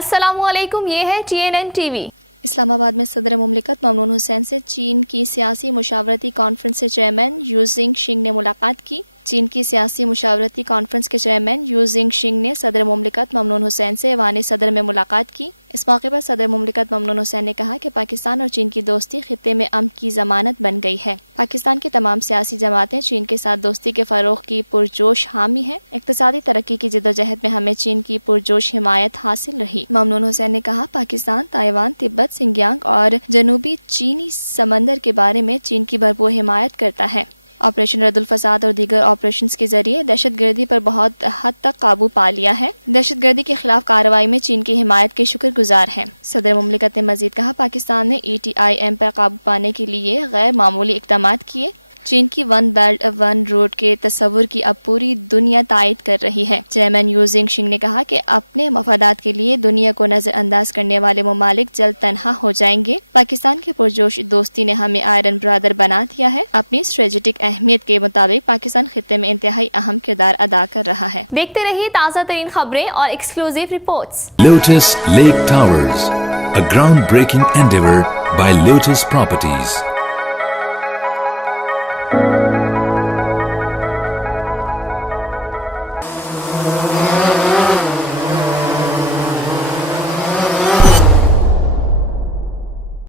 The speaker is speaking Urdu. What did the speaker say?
السلام علیکم، یہ ہے TNN TV۔ اسلام آباد میں صدر مملکت ممنون حسین سے چین کی سیاسی مشاورتی کانفرنس سے چیئرمین یو زنگ شنگ نے ملاقات کی۔ چین کی سیاسی مشاورتی کانفرنس کے چیئرمین یو زنگ شنگ نے صدر مملکت ممنون حسین سے ایوان صدر میں ملاقات کی۔ اس موقع پر صدر مملکت ممنون حسین نے کہا کہ پاکستان اور چین کی دوستی خطے میں امن کی ضمانت بن گئی ہے۔ پاکستان کی تمام سیاسی جماعتیں چین کے ساتھ دوستی کے فروغ کی پرجوش حامی ہیں۔ اقتصادی ترقی کی جدوجہد میں ہمیں چین کی پرجوش حمایت حاصل رہی۔ ممنون حسین نے کہا پاکستان تائیوان، تبت، سنگیانگ اور جنوبی چینی سمندر کے بارے میں چین کی بھرپور حمایت کرتا ہے۔ آپریشن رد الفساد اور دیگر آپریشنز کے ذریعے دہشت گردی پر بہت حد تک قابو پا لیا ہے۔ دہشت گردی کے خلاف کارروائی میں چین کی حمایت کے شکر گزار ہیں۔ صدر مملکت نے مزید کہا پاکستان نے ETIM پر قابو پانے کے لیے غیر معمولی اقدامات کیے۔ چین کی ون بیلٹ ون روڈ کے تصور کی اب پوری دنیا تائید کر رہی ہے۔ چیئرمین یو زنگ شنگ نے کہا کہ اپنے مفادات کے لیے دنیا کو نظر انداز کرنے والے ممالک جلد تنہا ہو جائیں گے۔ پاکستان کی پرجوش دوستی نے ہمیں آئرن برادر بنا دیا ہے۔ اپنی اسٹریٹجک اہمیت کے مطابق پاکستان خطے میں انتہائی اہم کردار ادا کر رہا ہے۔ دیکھتے رہیے تازہ ترین خبریں اور exclusive reports. Lotus Lake Towers, a groundbreaking endeavor by Lotus Properties.